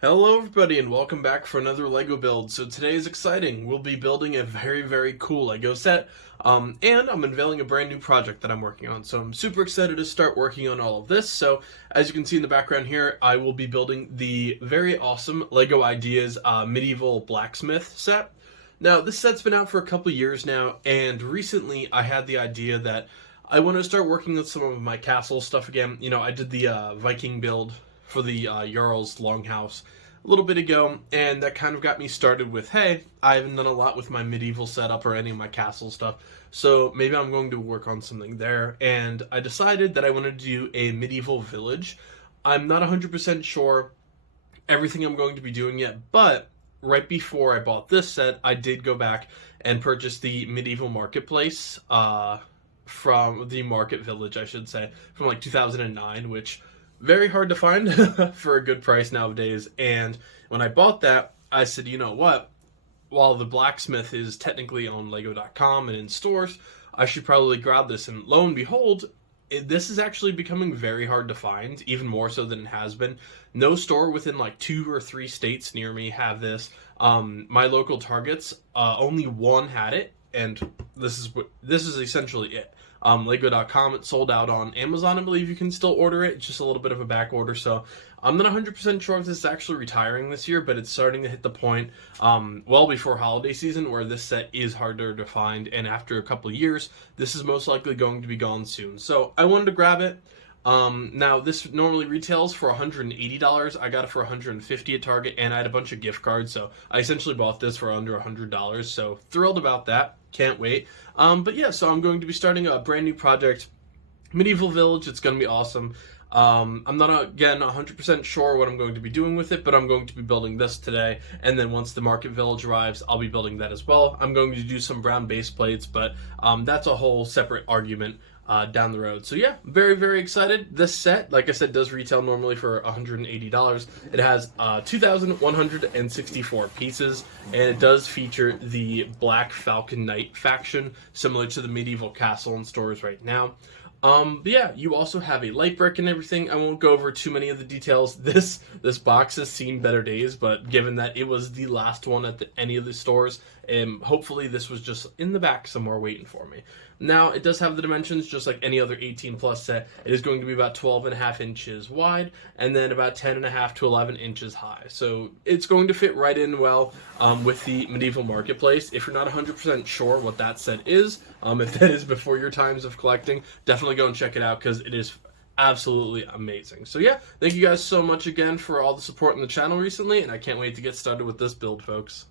Hello everybody and welcome back for another LEGO build. So today is exciting. We'll be building a very cool LEGO set, and I'm unveiling a brand new project that I'm working on. So I'm super excited to start working on all of this. So as you can see in the background here, I will be building the very awesome LEGO Ideas medieval blacksmith set. Now this set's been out for a couple years now, and recently I had the idea that I want to start working with some of my castle stuff again. You know, I did the Viking build for the Jarl's Longhouse a little bit ago, and that kind of got me started with, hey, I haven't done a lot with my medieval setup or any of my castle stuff, so maybe I'm going to work on something there, and I decided that I wanted to do a medieval village. I'm not 100% sure everything I'm going to be doing yet, but right before I bought this set, I did go back and purchase the medieval marketplace from the market village, I should say, from like 2009, which very hard to find for a good price nowadays. And when I bought that, I said, you know what? While the Blacksmith is technically on Lego.com and in stores, I should probably grab this. And lo and behold, this is actually becoming very hard to find, even more so than it has been. No store within like 2 or 3 states near me have this. My local Targets, only one had it, and this is essentially it. Lego.com, it's sold out on Amazon. I believe you can still order it. It's just a little bit of a back order. So I'm not 100% sure if this is actually retiring this year, but it's starting to hit the point well before holiday season where this set is harder to find. And after a couple of years, this is most likely going to be gone soon. So I wanted to grab it. Now this normally retails for $180. I got it for $150 at Target, and I had a bunch of gift cards, so I essentially bought this for under $100. So thrilled about that. Can't wait. But yeah, so I'm going to be starting a brand new project, Medieval Village. It's going to be awesome. I'm not, again, 100% sure what I'm going to be doing with it, but I'm going to be building this today, and then once the Market Village arrives, I'll be building that as well. I'm going to do some brown base plates, but that's a whole separate argument down the road. So yeah, very excited. This set, like I said, does retail normally for $180. It has 2,164 pieces, and it does feature the Black Falcon Knight faction, similar to the medieval castle in stores right now. But yeah, you also have a light brick and everything. I won't go over too many of the details. This box has seen better days, but given that it was the last one at any of the stores, hopefully this was just in the back somewhere waiting for me. Now, it does have the dimensions just like any other 18 plus set. It is going to be about 12.5 inches wide and then about 10.5 to 11 inches high. So it's going to fit right in well with the medieval marketplace. If you're not 100% sure what that set is, if that is before your times of collecting, definitely go and check it out because it is absolutely amazing. So yeah, thank you guys so much again for all the support on the channel recently, and I can't wait to get started with this build, folks.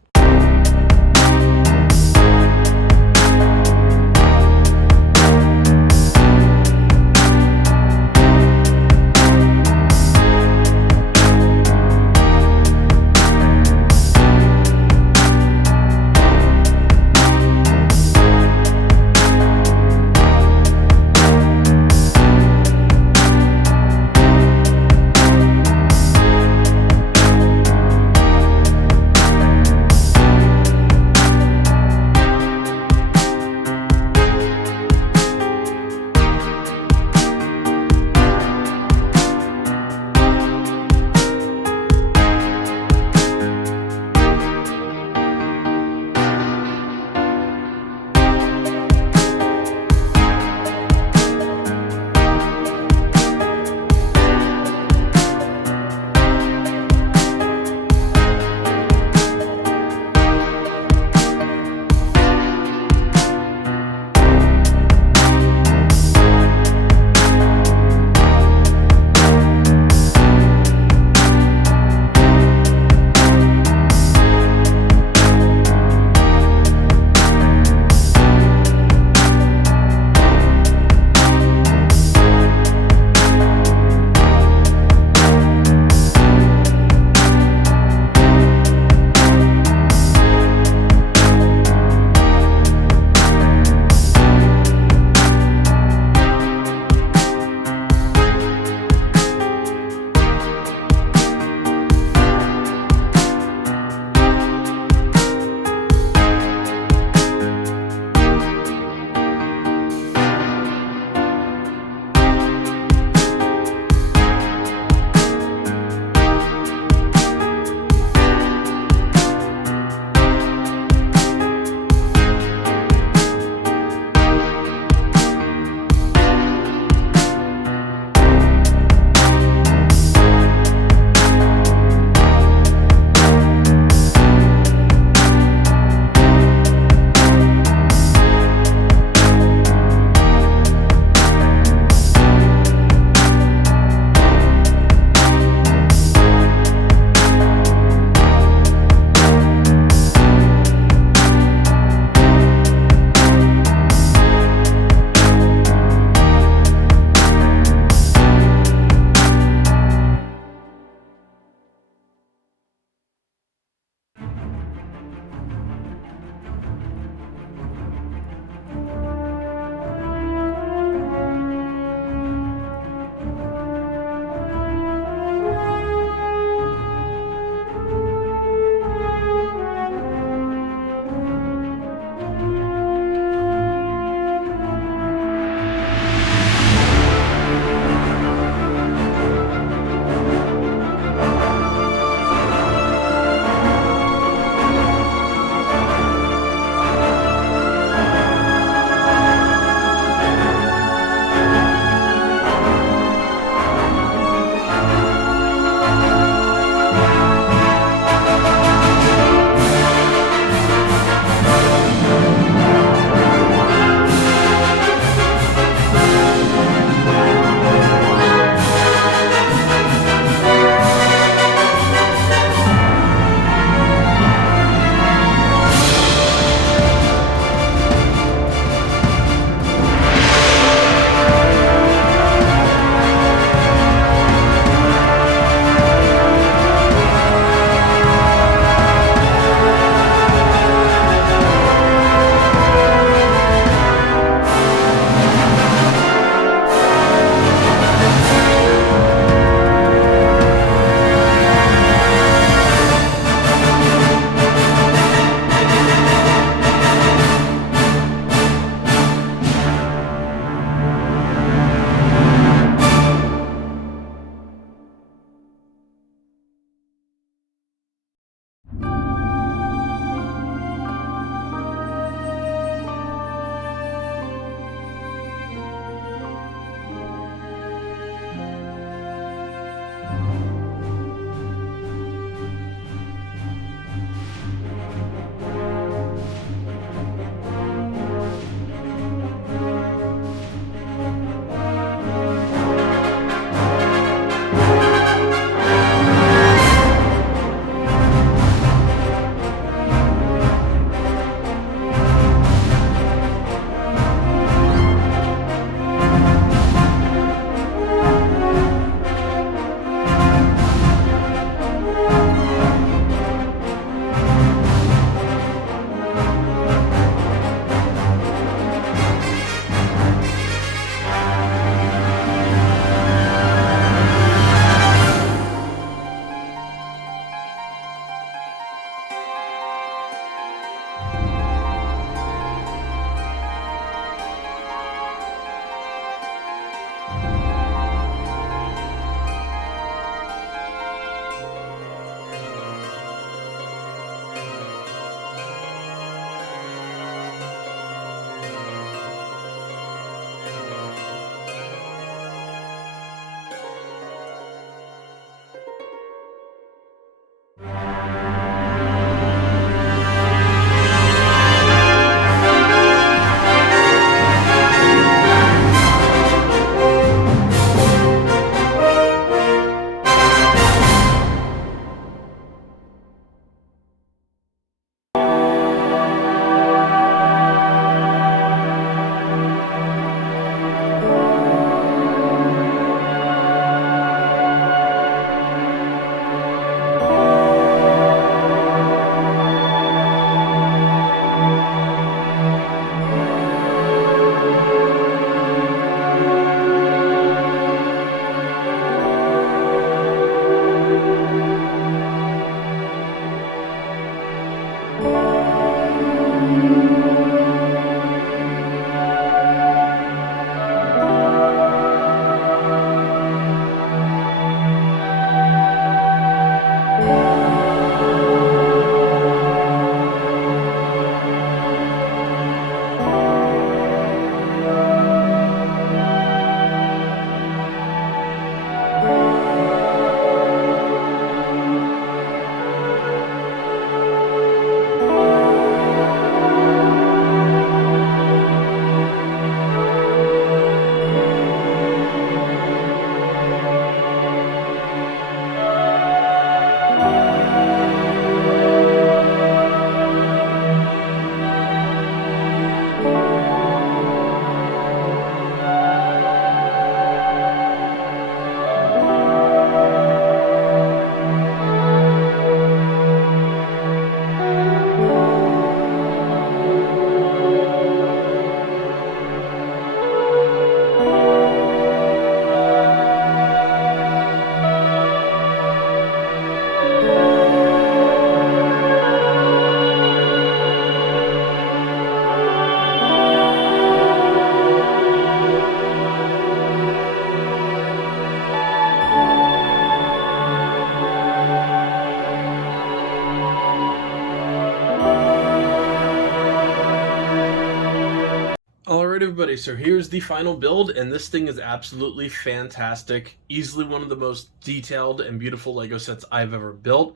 everybody, so here's the final build, and this thing is absolutely fantastic. Easily one of the most detailed and beautiful Lego sets I've ever built.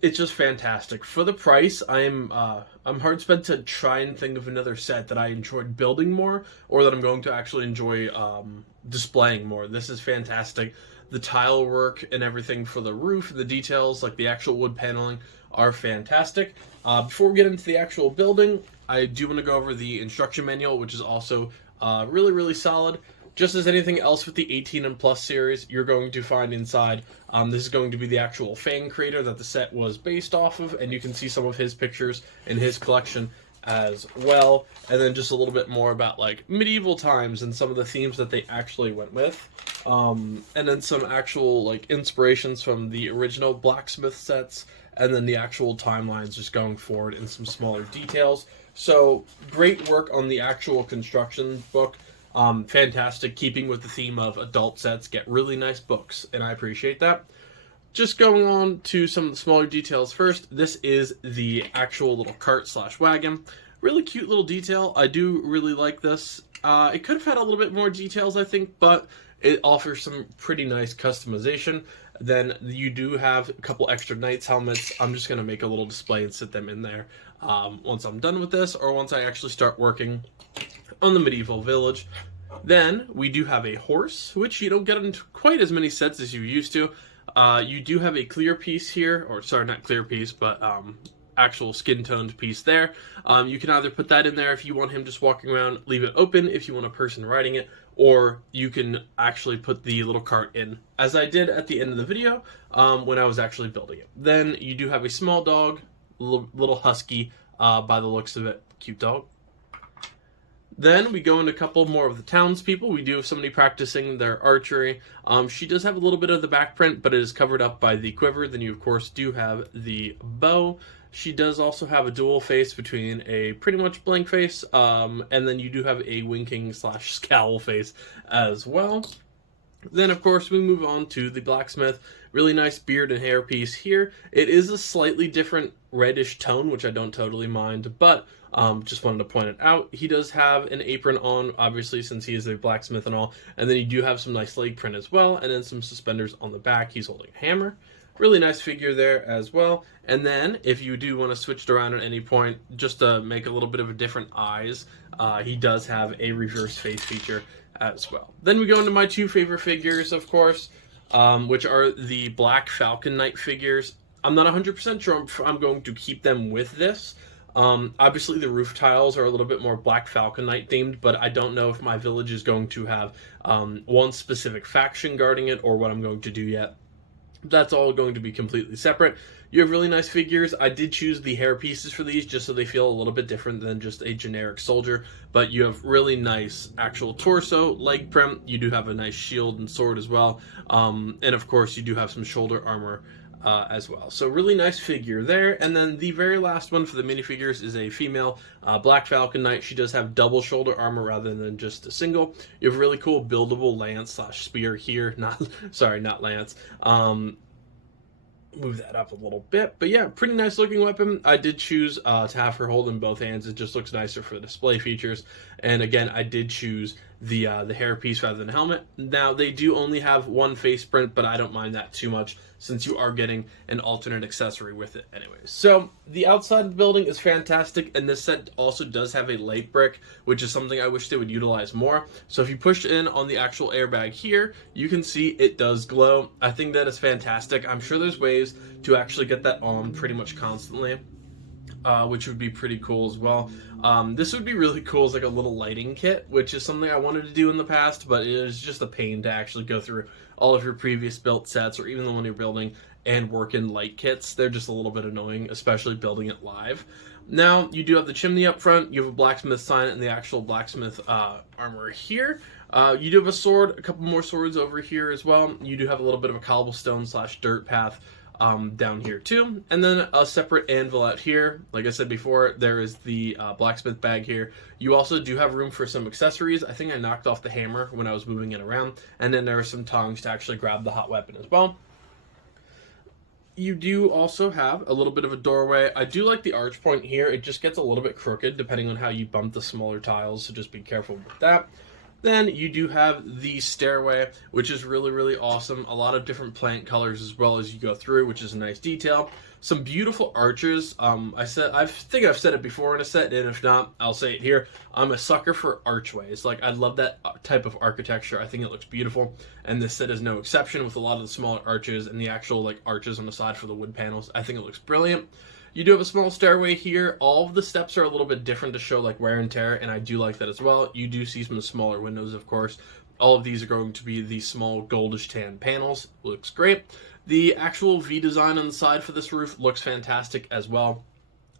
It's just fantastic. For the price, I'm hard spent to try and think of another set that I enjoyed building more, or that I'm going to actually enjoy displaying more. This is fantastic. The tile work and everything for the roof, the details, like the actual wood paneling, are fantastic. Before we get into the actual building, I do want to go over the instruction manual, which is also really, really solid. Just as anything else with the 18 and plus series, you're going to find inside, this is going to be the actual Fang creator that the set was based off of, and you can see some of his pictures in his collection as well. And then just a little bit more about like medieval times and some of the themes that they actually went with. And then some actual like inspirations from the original Blacksmith sets, and then the actual timelines just going forward in some smaller details. So great work on the actual construction book. Fantastic, keeping with the theme of adult sets get really nice books, and I appreciate that. Just going on to some of the smaller details first, this is the actual little cart slash wagon. Really cute little detail. I do really like this. It could have had a little bit more details, I think, but it offers some pretty nice customization. Then you do have a couple extra Knights helmets. I'm just going to make a little display and sit them in there once I'm done with this, or once I actually start working on the medieval village. Then we do have a horse, which you don't get into quite as many sets as you used to. You do have a clear piece here, or sorry, not clear piece, but actual skin-toned piece there. You can either put that in there if you want him just walking around, leave it open if you want a person riding it, or you can actually put the little cart in, as I did at the end of the video when I was actually building it. Then you do have a small dog, little husky by the looks of it. Cute dog. Then we go into a couple more of the townspeople. We do have somebody practicing their archery. She does have a little bit of the back print, but it is covered up by the quiver. Then you, of course, do have the bow. She does also have a dual face between a pretty much blank face, and then you do have a winking slash scowl face as well. Then, of course, we move on to the blacksmith. Really nice beard and hair piece here. It is a slightly different reddish tone, which I don't totally mind, but just wanted to point it out. He does have an apron on, obviously, since he is a blacksmith and all, and then you do have some nice leg print as well, and then some suspenders on the back. He's holding a hammer. Really nice figure there as well. And then, if you do want to switch it around at any point, just to make a little bit of a different eyes, he does have a reverse face feature as well. Then we go into my two favorite figures, of course, which are the Black Falcon Knight figures. I'm not 100% sure I'm going to keep them with this. Obviously, the roof tiles are a little bit more Black Falcon Knight themed, but I don't know if my village is going to have one specific faction guarding it or what I'm going to do yet. That's all going to be completely separate. You have really nice figures. I did choose the hair pieces for these just so they feel a little bit different than just a generic soldier, but you have really nice actual torso, leg print. You do have a nice shield and sword as well, and of course you do have some shoulder armor as well. So really nice figure there. And then the very last one for the minifigures is a female Black Falcon Knight. She does have double shoulder armor rather than just a single. You have really cool buildable lance slash spear here. Not lance. Move that up a little bit, but yeah, pretty nice looking weapon. I did choose to have her hold in both hands. It just looks nicer for the display features. And again, I did choose the hair piece rather than the helmet. Now they do only have one face print, but I don't mind that too much since you are getting an alternate accessory with it anyways. So the outside of the building is fantastic, and this set also does have a light brick, which is something I wish they would utilize more. So if you push in on the actual airbag here, you can see it does glow. I think that is fantastic. I'm sure there's ways to actually get that on pretty much constantly, which would be pretty cool as well. This would be really cool as like a little lighting kit, which is something I wanted to do in the past, but it is just a pain to actually go through all of your previous built sets or even the one you're building and work in light kits. They're just a little bit annoying, especially building it live. Now, you do have the chimney up front, you have a blacksmith sign and the actual blacksmith armor here. You do have a sword, a couple more swords over here as well. You do have a little bit of a cobblestone slash dirt path down here too, and then a separate anvil out here. Like I said before, there is the blacksmith bag here. You also do have room for some accessories. I think I knocked off the hammer when I was moving it around, and then there are some tongs to actually grab the hot weapon as well. You do also have a little bit of a doorway. I do like the arch point here. It just gets a little bit crooked depending on how you bump the smaller tiles, so just be careful with that. Then you do have the stairway, which is really, really awesome. A lot of different plant colors as well as you go through, which is a nice detail. Some beautiful arches. I think I've said it before in a set, and if not, I'll say it here. I'm a sucker for archways. Like, I love that type of architecture. I think it looks beautiful, and this set is no exception with a lot of the smaller arches and the actual like arches on the side for the wood panels. I think it looks brilliant. You do have a small stairway here. All of the steps are a little bit different to show like wear and tear, and I do like that as well. You do see some smaller windows, of course. All of these are going to be the small goldish tan panels. Looks great. The actual V design on the side for this roof looks fantastic as well.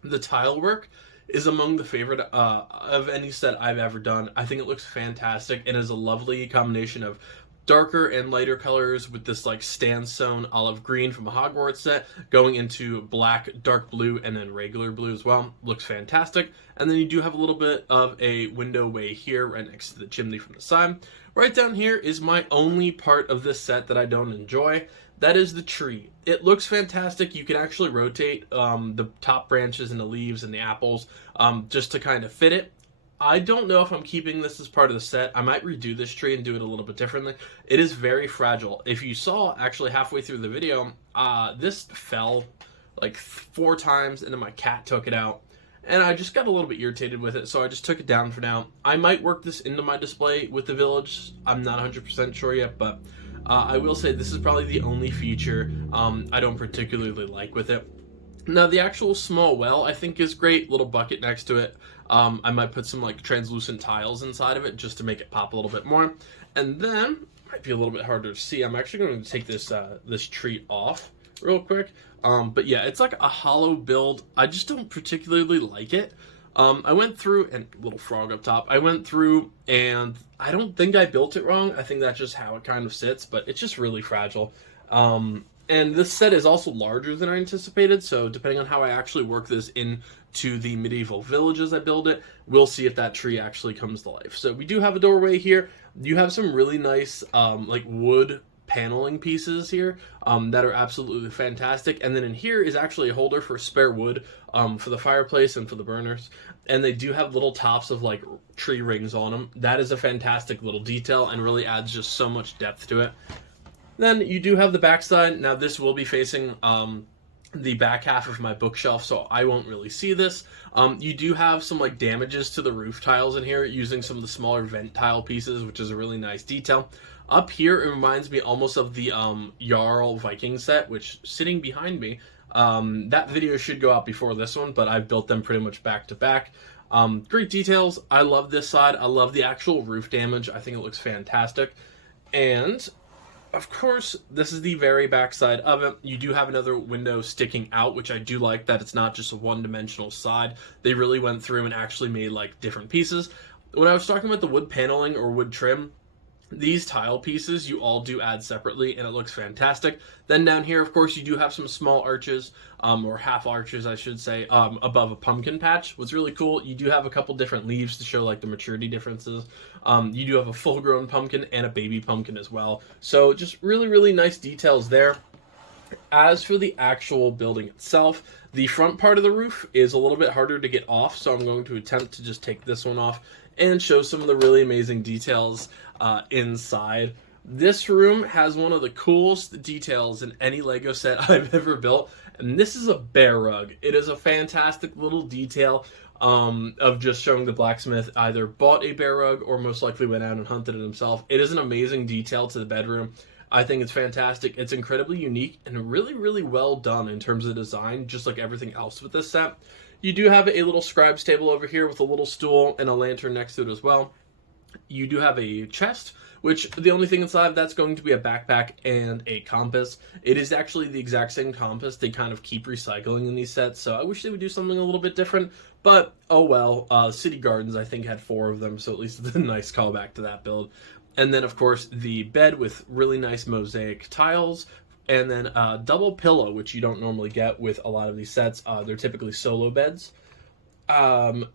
The tile work is among the favorite of any set I've ever done. I think it looks fantastic. It is a lovely combination of darker and lighter colors with this like sandstone olive green from a Hogwarts set going into black, dark blue, and then regular blue as well. Looks fantastic. And then you do have a little bit of a window way here right next to the chimney from the side. Right down here is my only part of this set that I don't enjoy. That is the tree. It looks fantastic. You can actually rotate the top branches and the leaves and the apples just to kind of fit it. I don't know if I'm keeping this as part of the set. I might redo this tree and do it a little bit differently. It is very fragile. If you saw actually halfway through the video, this fell like 4 times and then my cat took it out. And I just got a little bit irritated with it, so I just took it down for now. I might work this into my display with the village. I'm not 100% sure yet, but I will say this is probably the only feature I don't particularly like with it. Now, the actual small well, I think, is great. Little bucket next to it. I might put some, like, translucent tiles inside of it just to make it pop a little bit more. And then, might be a little bit harder to see. I'm actually going to take this this tree off real quick. But yeah, it's like a hollow build. I just don't particularly like it. I went through, and little frog up top, I went through, and I don't think I built it wrong. I think that's just how it kind of sits, but it's just really fragile. And this set is also larger than I anticipated, so depending on how I actually work this into the medieval village as I build it, we'll see if that tree actually comes to life. So we do have a doorway here. You have some really nice like wood paneling pieces here that are absolutely fantastic. And then in here is actually a holder for spare wood for the fireplace and for the burners. And they do have little tops of like tree rings on them. That is a fantastic little detail and really adds just so much depth to it. Then you do have the backside. Now this will be facing the back half of my bookshelf, so I won't really see this. You do have some like damages to the roof tiles in here using some of the smaller vent tile pieces, which is a really nice detail. Up here, it reminds me almost of the Jarl Viking set, which sitting behind me, that video should go out before this one, but I've built them pretty much back to back. Great details. I love this side. I love the actual roof damage. I think it looks fantastic. And of course, this is the very back side of it. You do have another window sticking out, which I do like that it's not just a one-dimensional side. They really went through and actually made like different pieces. When I was talking about the wood paneling or wood trim, these tile pieces you all do add separately, and it looks fantastic. Then down here, of course, you do have some small arches, or half arches, I should say, above a pumpkin patch. What's really cool, you do have a couple different leaves to show like the maturity differences. You do have a full-grown pumpkin and a baby pumpkin as well. So just really, really nice details there. As for the actual building itself, the front part of the roof is a little bit harder to get off, so I'm going to attempt to just take this one off and show some of the really amazing details inside. This room has one of the coolest details in any Lego set I've ever built, and this is a bear rug. It is a fantastic little detail of just showing the blacksmith either bought a bear rug or most likely went out and hunted it himself. It is an amazing detail to the bedroom. I think it's fantastic. It's incredibly unique and really, really well done in terms of design, just like everything else with this set. You do have a little scribe's table over here with a little stool and a lantern next to it as well. You do have a chest, which the only thing inside that's going to be a backpack and a compass. It is actually the exact same compass they kind of keep recycling in these sets, so I wish they would do something a little bit different, but oh well. City Gardens, I think, had 4 of them, so at least it's a nice callback to that build. And then, of course, the bed with really nice mosaic tiles, and then a double pillow, which you don't normally get with a lot of these sets. They're typically solo beds.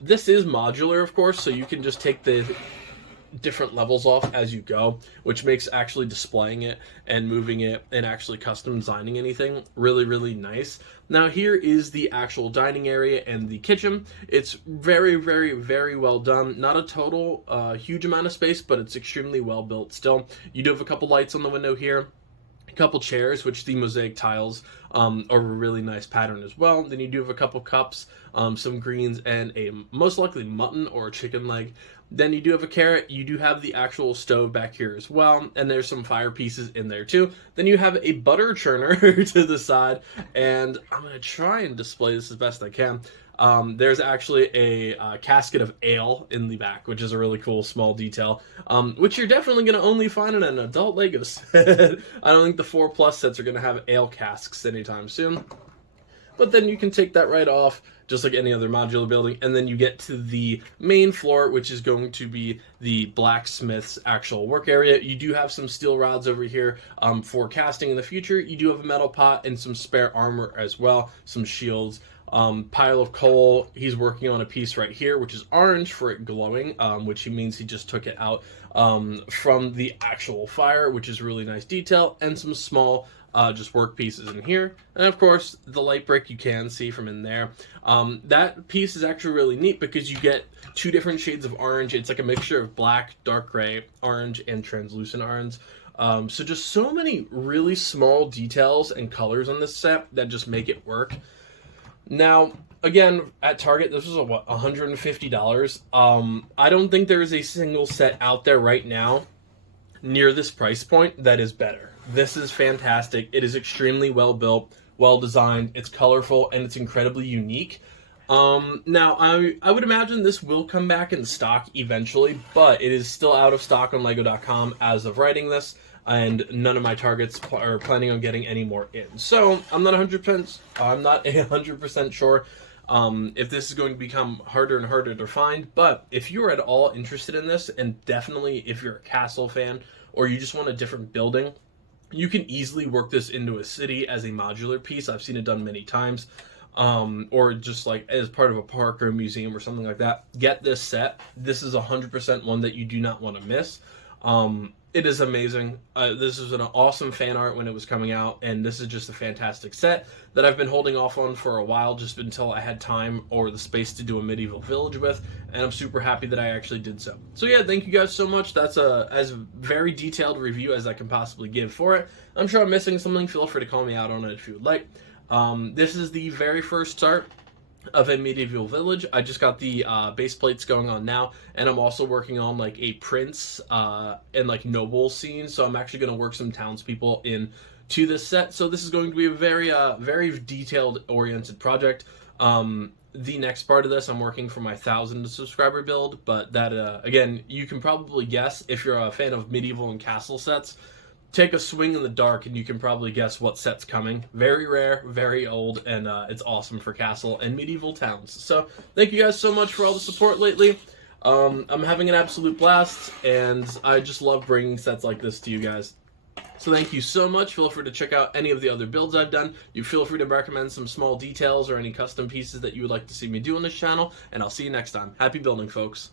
This is modular, of course, so you can just take the different levels off as you go, which makes actually displaying it and moving it and actually custom designing anything really, really nice. Now here is the actual dining area and the kitchen. It's very, very, very well done. Not a total huge amount of space, but it's extremely well built still. You do have a couple lights on the window here, a couple chairs, which the mosaic tiles are a really nice pattern as well. Then you do have a couple cups, some greens, and a most likely mutton or a chicken leg. Then you do have a carrot. You do have the actual stove back here as well, and there's some fire pieces in there too. Then you have a butter churner to the side, and I'm going to try and display this as best I can. There's actually a casket of ale in the back, which is a really cool small detail, which you're definitely going to only find in an adult Lego set. I don't think the 4+ sets are going to have ale casks anytime soon. But then you can take that right off, just like any other modular building, and then you get to the main floor, which is going to be the blacksmith's actual work area. You do have some steel rods over here for casting in the future. You do have a metal pot and some spare armor as well, some shields. Pile of coal. He's working on a piece right here, which is orange for it glowing, which means he just took it out from the actual fire, which is really nice detail, and some small just work pieces in here. And of course, the light brick you can see from in there. That piece is actually really neat because you get 2 different shades of orange. It's like a mixture of black, dark gray, orange, and translucent orange. So just so many really small details and colors on this set that just make it work. Now, again, at Target, this was $150. I don't think there is a single set out there right now near this price point that is better. This is fantastic. It is extremely well built, well designed. It's colorful, and it's incredibly unique. Now, I would imagine this will come back in stock eventually, but it is still out of stock on Lego.com as of writing this, and none of my Targets are planning on getting any more in. So I'm not 100% sure if this is going to become harder and harder to find. But if you're at all interested in this, and definitely if you're a castle fan or you just want a different building, you can easily work this into a city as a modular piece. I've seen it done many times. Or just like as part of a park or a museum or something like that. Get this set. This is 100% one that you do not want to miss. It is amazing. This is an awesome fan art when it was coming out, and this is just a fantastic set that I've been holding off on for a while, just until I had time or the space to do a medieval village with, and I'm super happy that I actually did so. So yeah, thank you guys so much. That's as very detailed review as I can possibly give for it. I'm sure I'm missing something. Feel free to call me out on it if you would like. This is the very first start of a medieval village. I just got the base plates going on now, and I'm also working on like a prince and like noble scene, so I'm actually going to work some townspeople in to this set. So this is going to be a very very detailed oriented project. The next part of this, I'm working for my 1,000 subscriber build, but that again, you can probably guess if you're a fan of medieval and castle sets. Take a swing in the dark and you can probably guess what set's coming. Very rare, very old, and it's awesome for castle and medieval towns. So thank you guys so much for all the support lately. I'm having an absolute blast, and I just love bringing sets like this to you guys. So thank you so much. Feel free to check out any of the other builds I've done. You feel free to recommend some small details or any custom pieces that you would like to see me do on this channel, and I'll see you next time. Happy building, folks.